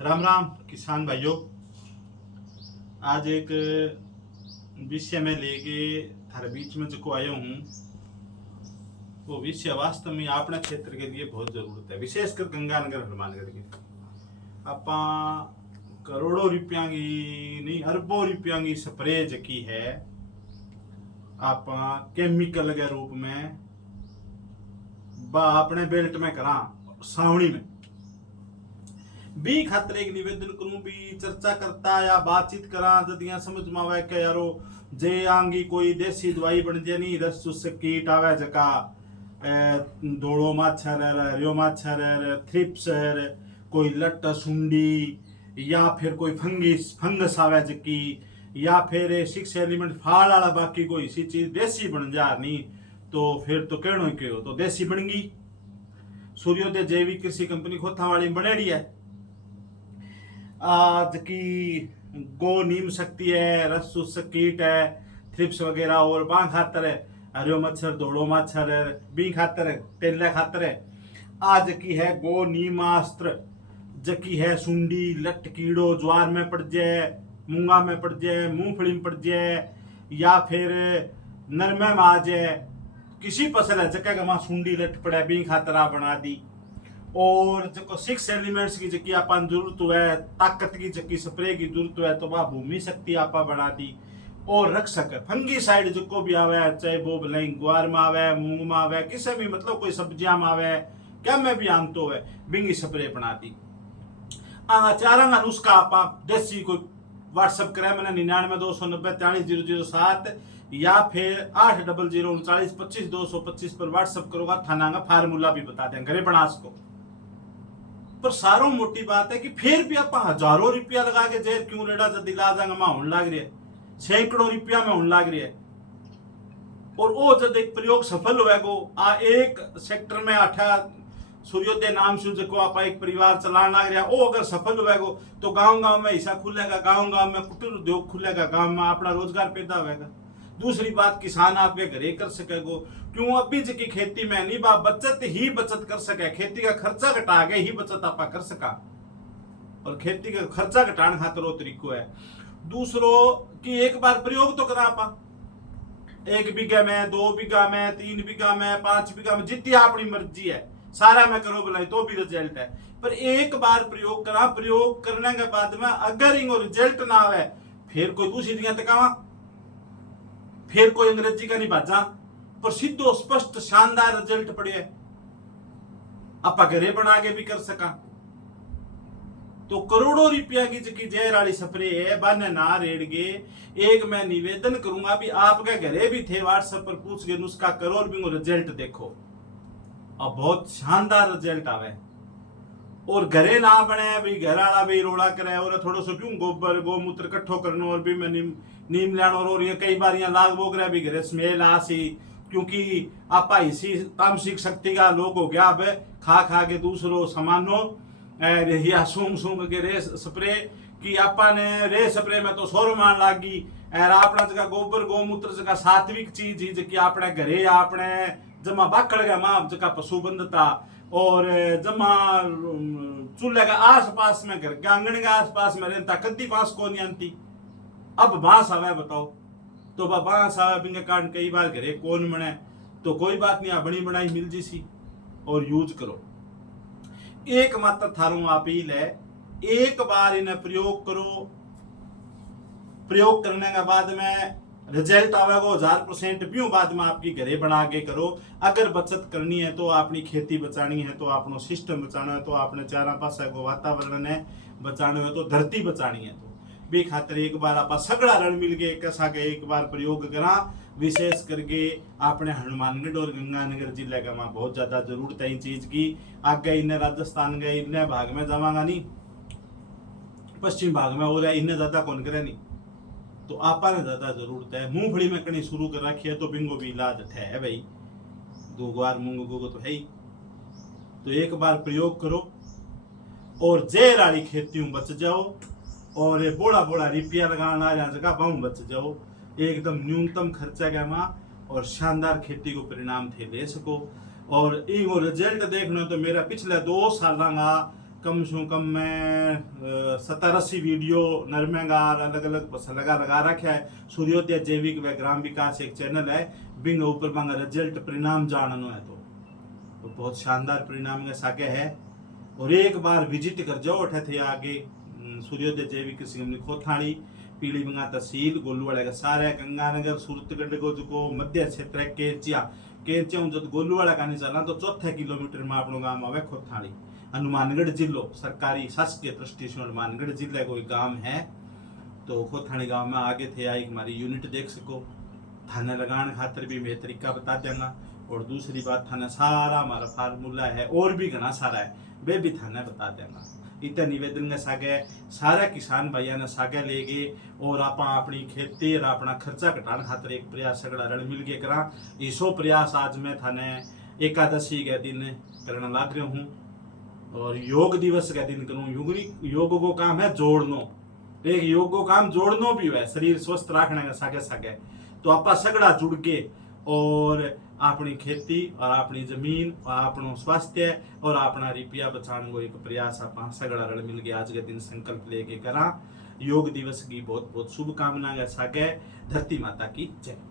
राम राम किसान भाइयों। आज एक विषय में लेके थारे बीच में जो आयो हूँ, वो विषय वास्तव में अपने क्षेत्र के लिए बहुत जरूरत है, विशेषकर गंगानगर हनुमानगढ़ के। आपा करोड़ों रुपया की नहीं अरबों रुपया की स्प्रे जकी है आपा केमिकल के रूप में बा अपने बेल्ट में करा सावणी में भी खातर एक निवेदन करूं भी चर्चा करता या बातचीत करा जद यहाँ समझ में आवे के यारो जे आंगी कोई देसी दवाई बन जे नहीं रस चुस कीट आवे जका धोड़ो माछर है रियो माछर है थ्रिप्स है कोई लट सुंडी या फिर कोई फंगस आवे जकी या फिर 6 एलिमेंट फाड़ वाला बाकी कोई सी चीज देसी बन जा नहीं तो फिर तो कहनो ही क्यों तो देसी बन गई। सूर्योदय जैविक कृषि कंपनी खोथा वाली बनेड़ी है आज की गो नीम शक्ति है रस कीट है थ्रिप्स वगैरह और बां खातर है हरियो मच्छर धोड़ो मच्छर है बी खातर है तेले खातर है आज की है गो नीमास्त्र जकी है सुंडी लट कीड़ो ज्वार में पड़ जाए मूंगा में पड़ जाए मूंगफली में पड़ जाए या फिर नरमे में आ जाए किसी फसल है जगह का वहां सुंडी लट पड़े बी खातर बना दी। और जो 6 एलिमेंट्स की जकी अपन जरूरत है ताकत की जकी स्प्रे की जरूरत है तो वह भूमि शक्ति आपा बना दी। और रख सके फंगी साइड जो भी आवे चाहे वो भले ग्वार में आवे मूंग में आवे किसी भी मतलब कोई सब्जियां में आवे क्या में भी आम तो है बिंगी स्प्रे बना दी। चारा नुस्खा आपा देसी कोई व्हाट्सअप करे मैंने 9929904307 या फिर 8009425225 पर व्हाट्सअप करोगा थाना का फार्मूला भी बता दें घरे बना सको। पर सारो मोटी बात है कि फिर भी आप हजारों रुपया लगा के जेर क्यों रेड़ा जब दिला जाएंगे मां होने लग रही है सैकड़ों रुपया में होने लग रही है। और वो जब एक प्रयोग सफल होएगो आ एक सेक्टर में 8 सूर्योदय नाम से जो आप एक परिवार चलाने लग रहा वो अगर सफल होएगो तो गांव-गांव में ऐसा खुलेगा गांव-गांव में कुटीर उद्योग खुलेगा गांव में अपना रोजगार पैदा होएगा। दूसरी बात किसान आपके घरे कर सकेगो क्यों अभी की खेती में नहीं बा बचत ही बचत कर सके खेती का खर्चा घटा के ही बचत आपा कर सका और खेती का खर्चा घटाने खातर वो तरीको है। दूसरो कि एक बार प्रयोग तो करा आपा 1 बीघा में 2 बीघा में 3 बीघा में 5 बीघा में जितनी अपनी मर्जी है सारा में करो बुलाई तो भी रिजल्ट है। पर एक बार प्रयोग करा प्रयोग करने के बाद में अगर इनको रिजल्ट ना आवे फिर कोई दूसरी दिया तकावा फिर कोई अंग्रेजी का नहीं बाजा पर सीधो स्पष्ट शानदार रिजल्ट पड़े आप घरे बना के भी कर सका। तो करोड़ों रुपया की जकी जहर वाली स्प्रे है बन ना रेड़गे एक मैं निवेदन करूंगा भी आपके घरे भी थे व्हाट्सएप पर पूछ के नुस्खा करो और भी रिजल्ट देखो और बहुत शानदार रिजल्ट आवे। और घरे ना बने भी घर वाला भी रोड़ा करे और थोड़ा सो क्यों गोबर गोमूत्र इकट्ठो करनो और भी मैं नीम लानो और ये कई बार यहाँ लाग बोग रहा भी घरे स्मेल आसी क्योंकि आपा इसी तामसिक शक्ति का लोग हो गया अब खा खा के दूसरो समानो या सूंघ सूंघ के रे स्प्रे की आपा ने रे स्प्रे में तो सोर मान लागी और अपना जगह गोबर गोमूत्र जगह सात्विक चीज ही जकी अपने घरे अपने जमा बाकड़ गया मां जका पशु बंधता और जमा चूल्हे का आस पास में घर आंगन के आस पास में रहता कद्दी बांस को नहीं आती अब बांस आवे बताओ तो बांस आवे बिंगे कारण कई बार घरे कौन बने तो कोई बात नहीं बनी बनाई मिल जी सी और यूज करो। एक मात्र थारू अपील है एक बार इन्हें प्रयोग करो प्रयोग करने के बाद में रिजल्ट आवेगा 1000% भी बाद में आपकी घरे बना के करो। अगर बचत करनी है तो अपनी खेती बचानी है तो अपनो सिस्टम बचाना है तो अपने चारा पासा को वातावरण है बचाना है तो धरती बचानी है तो बे खातर एक बार आप सगड़ा रण मिल के कैसा के एक बार प्रयोग करा विशेष करके अपने हनुमानगढ़ और गंगानगर जिले का वहां बहुत ज्यादा जरूरत है इन चीज की। आगे इन्हें राजस्थान गए इन्हें भाग में जावांगा नहीं पश्चिम भाग में हो रहा है इन्हें ज्यादा कौन करे नहीं तो आपा ने ज्यादा जरूरत है। मूंगफली में कहीं शुरू कर रखी है तो बिंगो भी इलाज है भाई 2 बार मूंग को तो है ही तो एक बार प्रयोग करो और जहर वाली खेती बच जाओ और ये बोड़ा बोड़ा रुपया लगाना जगह बहु बच जाओ एकदम न्यूनतम खर्चा का मां और शानदार खेती को परिणाम थे ले सको। और इनको रिजल्ट देखना तो मेरा पिछले 2 साल का कम से कम मैं 70-80 वीडियो नरमेगार अलग अलग लगा रखा है। सूर्योदय जैविक व ग्राम विकास एक चैनल है, बिंग ऊपर मंगा रिजल्ट परिणाम जाननो है तो बहुत शानदार परिणाम के साके है। और एक बार विजिट कर जाओ उठे थे आगे सूर्योदय जैविक कृषि खोथाणी पीली बंगा तहसील गोलूवाड़ा का सारे गंगानगर सूरतगढ़ को जो मध्य क्षेत्र केचिया जो गोलूवाड़ा का नहीं चलना तो 4 किलोमीटर में अपनो गांव आवे खोथाणी। हनुमानगढ़ जिलो सरकारी शासकीय ट्रस्टी हनुमानगढ़ जिले कोई गांव है। तो खोथाणी गांव में आगे थे आई हमारी यूनिट देख सको, थाने लगाने खातर भी मैं तरीका बता देंगा। और दूसरी बात थाने सारा हमारा फार्मूला है और भी घना सारा है, वे भी थाने बता देंगा। इतना निवेदन सागे सारे किसान भाइयों ने सागे लेगे और आप अपनी खेती और अपना खर्चा घटाने खातर एक प्रयास सगड़ा रल मिल के करा। इसो प्रयास आज मैं थाने एकादशी के दिन करने लग रहा हूँ और योग दिवस के दिन करूँ। योग को काम है जोड़नो, एक योग को काम जोड़नो भी है, शरीर स्वस्थ रखने का सागे सागे। तो आप सगड़ा जुड़ के और अपनी खेती और अपनी जमीन और अपनो स्वास्थ्य और अपना रुपया बचाने को एक प्रयास आप सगड़ा रल मिल के आज के दिन संकल्प लेके करा। योग दिवस की बहुत बहुत शुभकामनाएं सागे। धरती माता की जय।